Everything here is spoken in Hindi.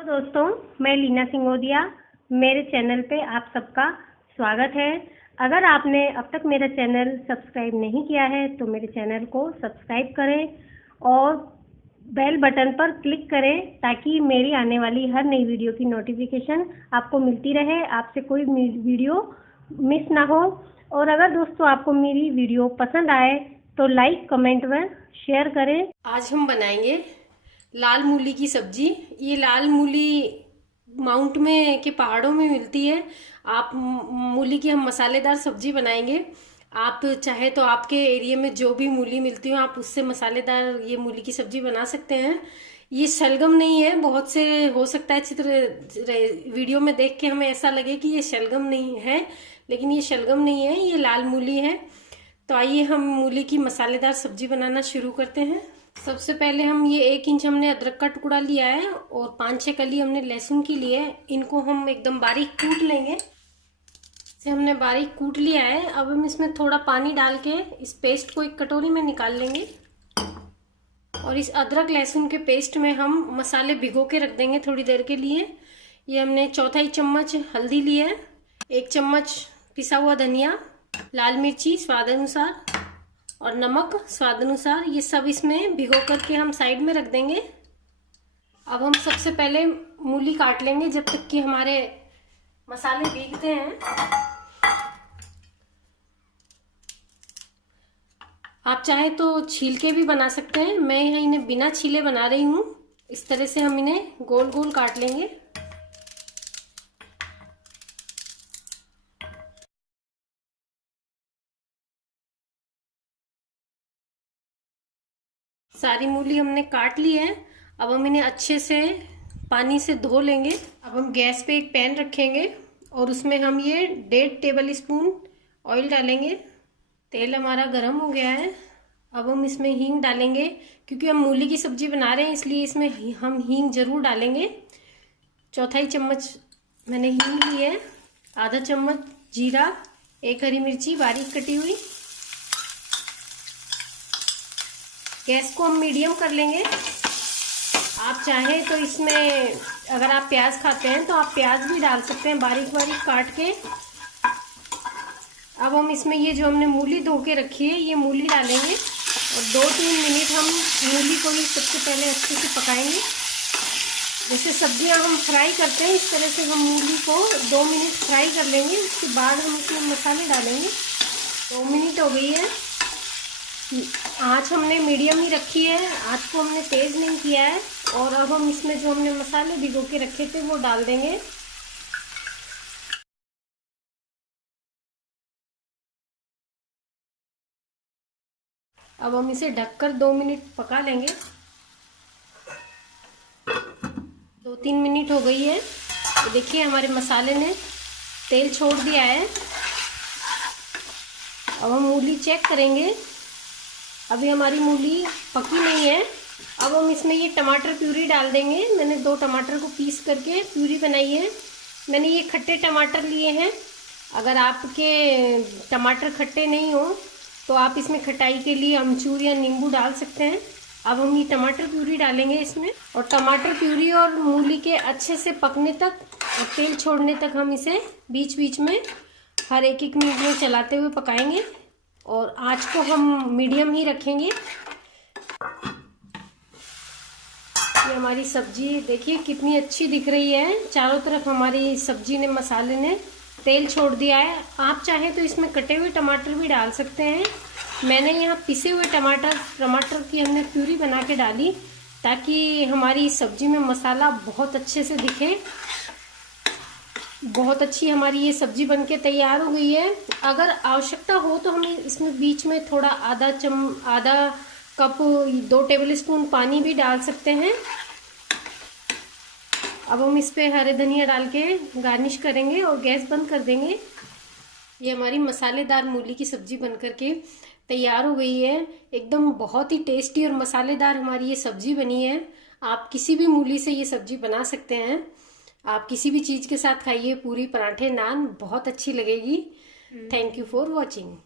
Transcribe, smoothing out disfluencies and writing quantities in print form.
तो दोस्तों, मैं लीना सिंगोदिया, मेरे चैनल पे आप सबका स्वागत है। अगर आपने अब तक मेरा चैनल सब्सक्राइब नहीं किया है तो मेरे चैनल को सब्सक्राइब करें और बेल बटन पर क्लिक करें ताकि मेरी आने वाली हर नई वीडियो की नोटिफिकेशन आपको मिलती रहे, आपसे कोई वीडियो मिस ना हो। और अगर दोस्तों आपको मेरी वीडियो पसंद आए तो लाइक, कमेंट व शेयर करें। आज हम बनाएंगे लाल मूली की सब्जी। ये लाल मूली माउंट में के पहाड़ों में मिलती है। आप मूली की हम मसालेदार सब्जी बनाएंगे। आप चाहे तो आपके एरिया में जो भी मूली मिलती हो आप उससे मसालेदार ये मूली की सब्जी बना सकते हैं। ये शलगम नहीं है। बहुत से हो सकता है चित्र वीडियो में देख के हमें ऐसा लगे कि ये शलगम नहीं है, लेकिन ये शलगम नहीं है, ये लाल मूली है। तो आइए हम मूली की मसालेदार सब्जी बनाना शुरू करते हैं। सबसे पहले हम ये 1 इंच हमने अदरक का टुकड़ा लिया है और 5-6 कली हमने लहसुन की ली है। इनको हम एकदम बारीक कूट लेंगे। इसे हमने बारीक कूट लिया है। अब हम इसमें थोड़ा पानी डाल के इस पेस्ट को एक कटोरी में निकाल लेंगे और इस अदरक लहसुन के पेस्ट में हम मसाले भिगो के रख देंगे थोड़ी देर के लिए। ये हमने 1/4 चम्मच हल्दी ली है, 1 चम्मच पिसा हुआ धनिया, लाल मिर्ची स्वाद अनुसार और नमक स्वाद अनुसार, ये सब इसमें भिगो करके हम साइड में रख देंगे। अब हम सबसे पहले मूली काट लेंगे जब तक कि हमारे मसाले भीगते हैं। आप चाहे तो छील के भी बना सकते हैं, मैं यहाँ इन्हें बिना छीले बना रही हूँ। इस तरह से हम इन्हें गोल गोल काट लेंगे। सारी मूली हमने काट ली है। अब हम इन्हें अच्छे से पानी से धो लेंगे। अब हम गैस पे एक पैन रखेंगे और उसमें हम ये 1.5 टेबल स्पून ऑयल डालेंगे। तेल हमारा गर्म हो गया है। अब हम इसमें हींग डालेंगे। क्योंकि हम मूली की सब्जी बना रहे हैं इसलिए इसमें हम हींग जरूर डालेंगे। 1/4 चम्मच मैंने हींग ली है, आधा चम्मच जीरा, 1 हरी मिर्ची बारीक कटी हुई। गैस को हम मीडियम कर लेंगे। आप चाहें तो इसमें अगर आप प्याज खाते हैं तो आप प्याज भी डाल सकते हैं बारीक बारीक काट के। अब हम इसमें ये जो हमने मूली धो के रखी है ये मूली डालेंगे और 2-3 मिनट हम मूली को ही सबसे पहले अच्छे से पकाएंगे। जैसे सब्जियां हम फ्राई करते हैं इस तरह से हम मूली को 2 मिनट फ्राई कर लेंगे। उसके बाद हम इसमें मसाले डालेंगे। 2 मिनट हो गई है। आँच हमने मीडियम ही रखी है, आँच को हमने तेज़ नहीं किया है। और अब हम इसमें जो हमने मसाले भिगो के रखे थे वो डाल देंगे। अब हम इसे ढककर 2 मिनट पका लेंगे। 2-3 मिनट हो गई है। तो देखिए हमारे मसाले ने तेल छोड़ दिया है। अब हम मूली चेक करेंगे। अभी हमारी मूली पकी नहीं है। अब हम इसमें ये टमाटर प्यूरी डाल देंगे। मैंने 2 टमाटर को पीस करके प्यूरी बनाई है। मैंने ये खट्टे टमाटर लिए हैं। अगर आपके टमाटर खट्टे नहीं हो तो आप इसमें खटाई के लिए अमचूर या नींबू डाल सकते हैं। अब हम ये टमाटर प्यूरी डालेंगे इसमें और टमाटर प्यूरी और मूली के अच्छे से पकने तक और तेल छोड़ने तक हम इसे बीच बीच में हर 1-1 मिनट में चलाते हुए पकाएंगे और आँच को हम मीडियम ही रखेंगे। ये हमारी सब्जी देखिए कितनी अच्छी दिख रही है। चारों तरफ हमारी सब्जी ने मसाले ने तेल छोड़ दिया है। आप चाहें तो इसमें कटे हुए टमाटर भी डाल सकते हैं। मैंने यहाँ पिसे हुए टमाटर की हमने प्यूरी बना के डाली ताकि हमारी सब्जी में मसाला बहुत अच्छे से दिखे। बहुत अच्छी हमारी ये सब्जी बनके तैयार हो गई है। अगर आवश्यकता हो तो हम इसमें बीच में थोड़ा आधा कप 2 टेबल स्पून पानी भी डाल सकते हैं। अब हम इस पे हरे धनिया डाल के गार्निश करेंगे और गैस बंद कर देंगे। ये हमारी मसालेदार मूली की सब्जी बनकर के तैयार हो गई है। एकदम बहुत ही टेस्टी और मसालेदार हमारी ये सब्जी बनी है। आप किसी भी मूली से ये सब्जी बना सकते हैं। आप किसी भी चीज़ के साथ खाइए, पूरी, पराठे, नान, बहुत अच्छी लगेगी। Thank you for watching.